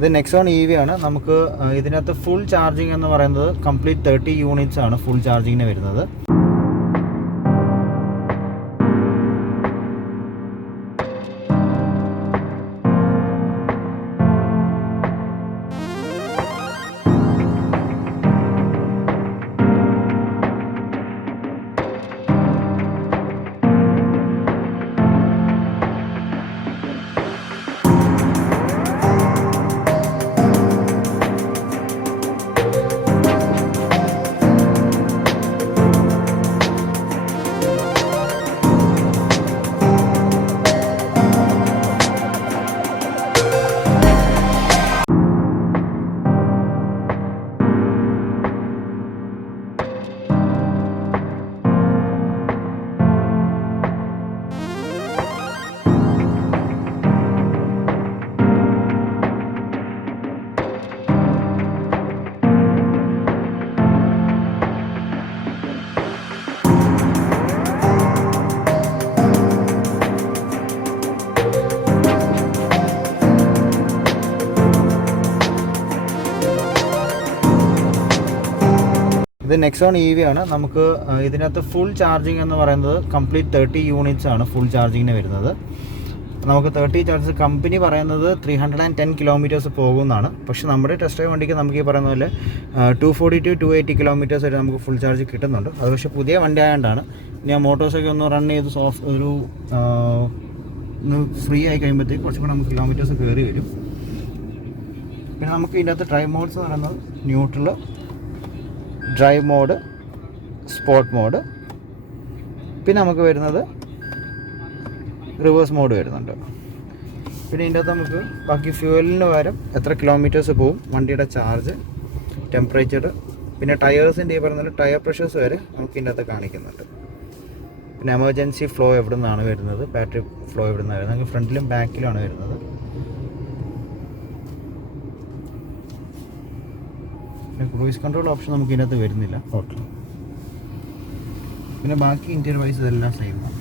ഇത് Nexon EV ആണ്. നമുക്ക് ഇതിനകത്ത് ഫുൾ ചാർജിങ് എന്ന് പറയുന്നത് കംപ്ലീറ്റ് 30 യൂണിറ്റ്സ് ആണ് ഫുൾ ചാർജിങ്ങിന് വരുന്നത്. ഇത് നെക്സോൺ EV ആണ്. നമുക്ക് ഇതിനകത്ത് ഫുൾ ചാർജിങ് എന്ന് പറയുന്നത് കംപ്ലീറ്റ് 30 യൂണിറ്റ്സ് ആണ് ഫുൾ ചാർജിങ്ങിന് വരുന്നത്. നമുക്ക് 30 ചാർജ് കമ്പനി പറയുന്നത് 310 കിലോമീറ്റേഴ്സ് പോകുന്നതാണ്. പക്ഷേ നമ്മുടെ ടെസ്റ്റ് ഡ്രൈവ് വണ്ടിക്ക് നമുക്ക് ഈ പറയുന്ന പോലെ 240 to 280 കിലോമീറ്റേഴ്സ് വരെ നമുക്ക് ഫുൾ ചാർജ് കിട്ടുന്നുണ്ട്. അത് പക്ഷേ പുതിയ വണ്ടി ആയതുകൊണ്ടാണ്. ഞാൻ മോട്ടോഴ്സൊക്കെ ഒന്ന് റൺ ചെയ്ത് ഒന്ന് ഫ്രീ ആയി കഴിയുമ്പോഴത്തേക്ക് കുറച്ചും കൂടെ നമുക്ക് കിലോമീറ്റേഴ്സ് കയറി വരും. പിന്നെ നമുക്ക് ഇതിൻ്റെ അകത്ത് ഡ്രൈവ് മോഡ്സ് എന്ന് പറയുന്നത് neutral, drive mode, sport mode, പിന്നെ നമുക്ക് വരുന്നത് റിവേഴ്സ് മോഡ് വരുന്നുണ്ട്. പിന്നെ ഇതിൻ്റെ അകത്ത് നമുക്ക് ബാക്കി ഫ്യൂവലിന് പകരം എത്ര കിലോമീറ്റേഴ്സ് പോവും, വണ്ടിയുടെ ചാർജ്, ടെമ്പറേച്ചർ, പിന്നെ ടയേഴ്സിൻ്റെ ഈ പറയുന്ന ടയർ പ്രഷേഴ്സ് വരെ നമുക്ക് ഇതിൻ്റെ അകത്ത് കാണിക്കുന്നുണ്ട്. പിന്നെ എമർജൻസി ഫ്ലോ എവിടെ നിന്നാണ് വരുന്നത്, ബാറ്ററി ഫ്ലോ എവിടെ നിന്നാണ് വരുന്നത്, നമുക്ക് ഫ്രണ്ടിലും ബാക്കിലുമാണ് വരുന്നത്. ക്രൂയിസ് കൺട്രോൾ ഓപ്ഷൻ നമുക്ക് ഇതിനകത്ത് വരുന്നില്ല. ഓക്കെ. പിന്നെ ബാക്കി ഇൻറ്റീരിയർ വൈസ് ഇതെല്ലാം സെയിം ആണ്.